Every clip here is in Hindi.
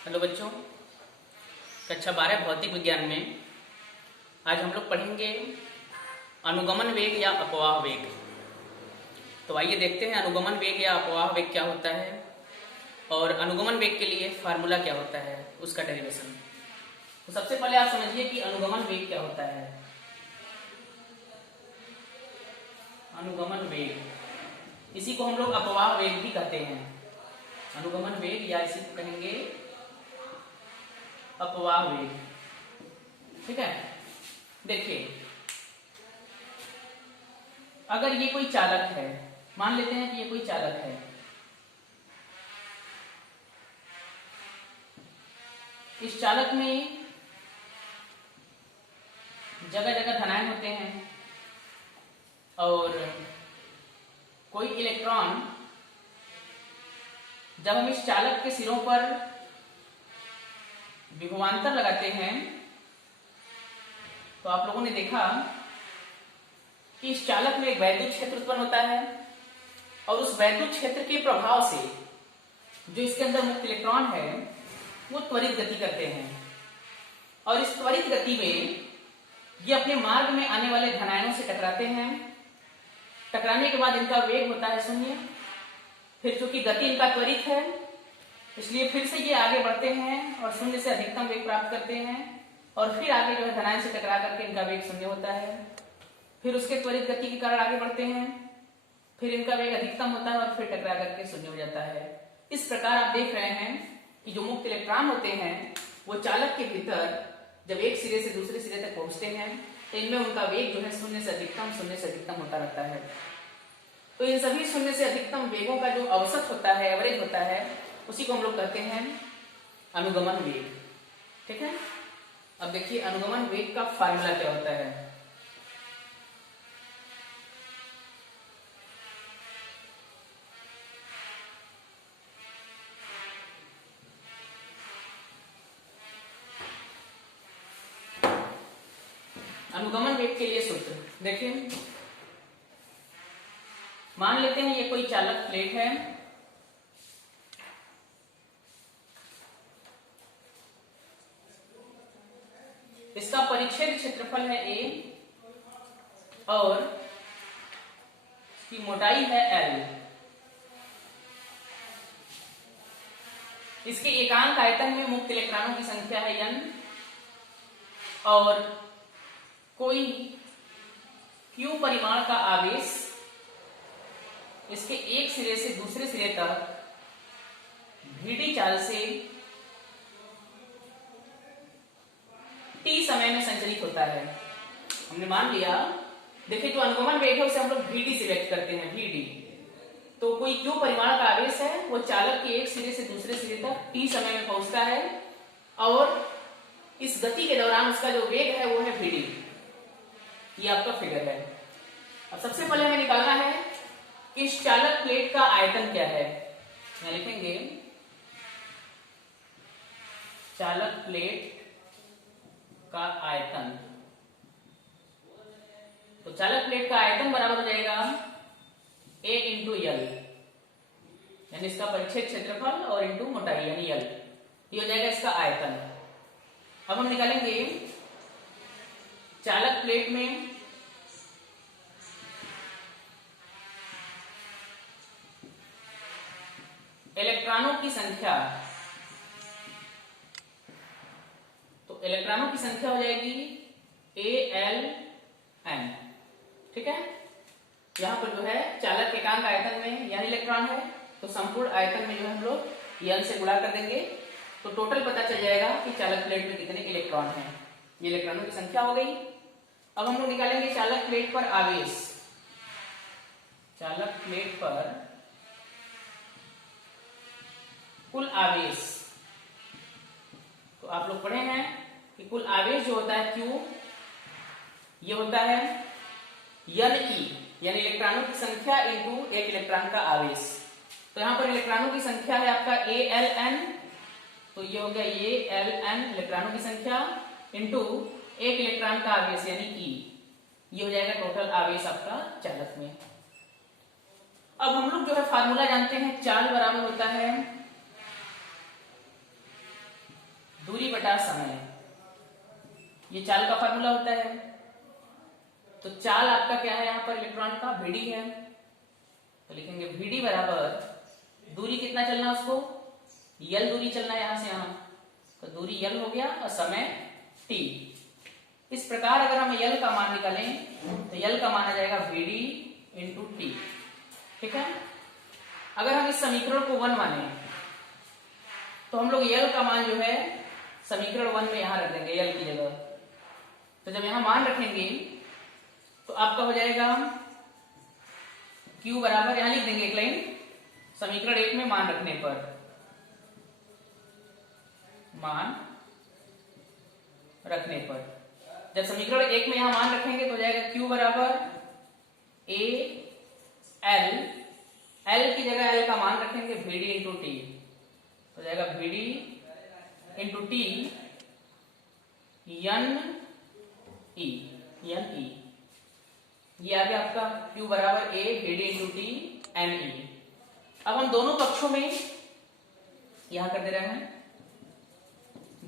हेलो बच्चों, कक्षा 12 भौतिक विज्ञान में आज हम लोग पढ़ेंगे अनुगमन वेग या अपवाह वेग। तो आइए देखते हैं अनुगमन वेग या अपवाह वेग क्या होता है और अनुगमन वेग के लिए फार्मूला क्या होता है, उसका डेरिवेशन। तो सबसे पहले आप समझिए कि अनुगमन वेग क्या होता है। अनुगमन वेग, इसी को हम लोग अपवाह वेग भी कहते हैं। अनुगमन वेग या इसी को कहेंगे अपवाह वेग। ठीक है, देखिए अगर ये कोई चालक है, मान लेते हैं कि ये कोई चालक है, इस चालक में जगह जगह धनायन होते हैं और कोई इलेक्ट्रॉन जब हम इस चालक के सिरों पर विभवांतर लगाते हैं तो आप लोगों ने देखा कि इस चालक में एक वैद्युत क्षेत्र उत्पन्न होता है और उस वैद्युत क्षेत्र के प्रभाव से जो इसके अंदर मुक्त इलेक्ट्रॉन है वो त्वरित गति करते हैं और इस त्वरित गति में ये अपने मार्ग में आने वाले धनायनों से टकराते हैं। टकराने के बाद इनका वेग होता है 0। फिर चूंकि गति इनका त्वरित है इसलिए फिर से ये आगे बढ़ते हैं और 0 से अधिकतम वेग प्राप्त करते हैं और फिर आगे जो है धनायन से टकरा करके इनका वेग 0 होता है। फिर उसके त्वरित गति के कारण आगे बढ़ते हैं, फिर इनका वेग अधिकतम होता है और फिर टकरा करके 0 हो जाता है। इस प्रकार आप देख रहे हैं कि जो मुक्त इलेक्ट्रॉन होते हैं वो चालक के भीतर जब एक सिरे से दूसरे सिरे तक पहुंचते हैं तो इनमें उनका वेग जो है 0 से अधिकतम होता रहता है। तो इन सभी 0 से अधिकतम वेगों का जो औसत होता है, एवरेज होता है, उसी को हम लोग कहते हैं अनुगमन वेग। ठीक है, अब देखिए अनुगमन वेग का फार्मूला क्या होता है। अनुगमन वेग के लिए सूत्र देखिए, मान लेते हैं ये कोई चालक प्लेट है, इसका परिच्छेद क्षेत्रफल है A और इसकी मोटाई है L। इसके एकांक आयतन में मुक्त इलेक्ट्रॉनों की संख्या है N और कोई Q परिमाण का आवेश इसके एक सिरे से दूसरे सिरे तक भीडी चाल से T समय में संचलित होता है। हमने मान लिया, देखिए जो अनुगमन वेग है उसे हम लोग Vd से व्यक्त करते हैं, Vd। तो कोई Q परिमाण का आवेश है वो चालक के एक सिरे से दूसरे सिरे तक T समय में पहुंचता है और इस गति के दौरान उसका जो वेग है वो है Vd। ये आपका फिगर है। अब सबसे पहले हमें निकालना है कि इस चालक प्लेट का आयतन क्या है। यहां लिखेंगे चालक प्लेट का आयतन। तो चालक प्लेट का आयतन बराबर हो जाएगा A इंटू L, यानी इसका परिच्छेद क्षेत्रफल और इंटू मोटाई यानी L। ये हो जाएगा इसका आयतन। अब हम निकालेंगे चालक प्लेट में इलेक्ट्रॉनों की संख्या। तो इलेक्ट्रॉनों की संख्या हो जाएगी ALN। ठीक है, यहां पर जो है चालक एकांक आयतन में n इलेक्ट्रॉन है तो संपूर्ण आयतन में जो है हम लोग n से गुणा कर देंगे तो टोटल पता चल जाएगा कि चालक प्लेट में कितने इलेक्ट्रॉन हैं। ये इलेक्ट्रॉनों की संख्या हो गई। अब हम लोग निकालेंगे चालक प्लेट पर आवेश। चालक प्लेट पर कुल आवेश, तो आप लोग पढ़े हैं कि कुल आवेश जो होता है Q, ये होता है Ne यानी इलेक्ट्रॉनों की संख्या इंटू एक इलेक्ट्रॉन का आवेश। तो यहां पर इलेक्ट्रॉनों की संख्या है आपका ALN, तो ये हो गया ALN इलेक्ट्रॉनों की संख्या इंटू एक इलेक्ट्रॉन का आवेश यानी E। ये हो जाएगा टोटल आवेश आपका चालक में। अब हम लोग जो है फार्मूला जानते हैं, चाल बराबर होता है दूरी बटा समय, ये चाल का फार्मूला होता है। तो चाल आपका क्या है यहाँ पर इलेक्ट्रॉन का, vd है, तो लिखेंगे vd बराबर दूरी कितना चलना है उसको, l दूरी चलना है यहां से यहां, तो दूरी l हो गया और समय t। इस प्रकार अगर हम l का मान निकालें तो l का मान आ जाएगा vd इंटू टी। ठीक है, अगर हम इस समीकरण को 1 माने तो हम लोग l का मान जो है समीकरण 1 में यहां रख देंगे l की जगह। तो जब यहां मान रखेंगे तो आपका हो जाएगा Q बराबर, यहां लिख देंगे एक लाइन, समीकरण 1 में मान रखने पर, मान रखने पर जब समीकरण 1 में यहां मान रखेंगे तो हो जाएगा Q बराबर A L, L की जगह L का मान रखेंगे Vd इंटू टी, तो जाएगा Vd into T N E, ये आ गया आपका Q बराबर A Vd into T N E. अब हम दोनों पक्षों में यहां कर दे रहे हैं,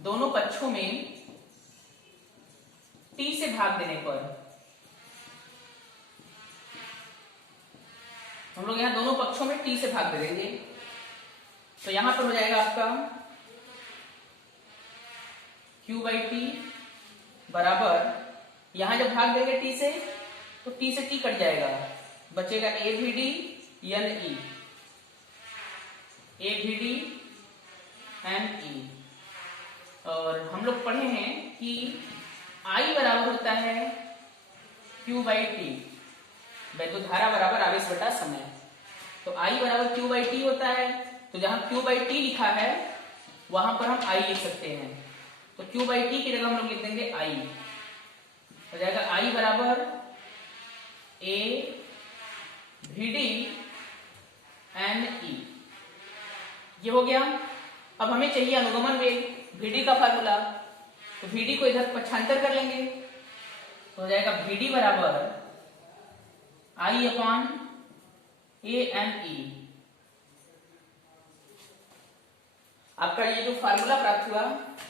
दोनों पक्षों में t से भाग देने पर हम लोग यहां दोनों पक्षों में t से भाग दे देंगे, तो यहां पर हो जाएगा आपका q बाई टी बराबर, यहां जब भाग देंगे t से तो t से t कट जाएगा, बचेगा a v d n e, a v d n e। और हम लोग पढ़े हैं कि I बराबर होता है Q बाई टी, वैद्युत धारा बराबर आवेश बटा समय। तो I बराबर Q बाई टी होता है, तो जहां Q बाई टी लिखा है वहां पर हम I लिख सकते हैं, तो Q बाई टी की जगह हम लोग लिख देंगे I, हो जाएगा I बराबर A V D N E, ये हो गया। अब हमें चाहिए अनुगमन वेग, Vd का फार्मूला, तो Vd को इधर पक्षांतर कर लेंगे, तो हो जाएगा Vd बराबर I upon A N E. आपका ये जो फार्मूला प्राप्त हुआ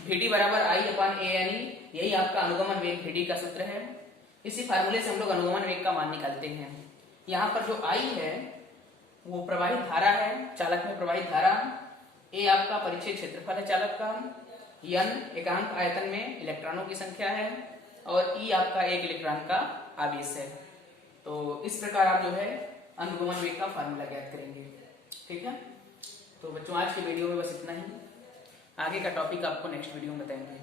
Vd बराबर I upon A N E, यही आपका अनुगमन वेग Vd का सूत्र है। इसी फार्मूले से हम लोग अनुगमन वेग का मान निकालते हैं। यहाँ पर जो I है वो प्रवाहित धारा है, चालक में प्रवाहित धारा, ए आपका परिचय क्षेत्रफल है चालक का, n एकांक आयतन में इलेक्ट्रॉनों की संख्या है, और E आपका एक इलेक्ट्रॉन का आवेश है। तो इस प्रकार आप जो है अनुगमन वेग का फार्मूला ज्ञात करेंगे। ठीक है, तो बच्चों आज के वीडियो में बस इतना ही, आगे का टॉपिक आपको नेक्स्ट वीडियो में बताएंगे।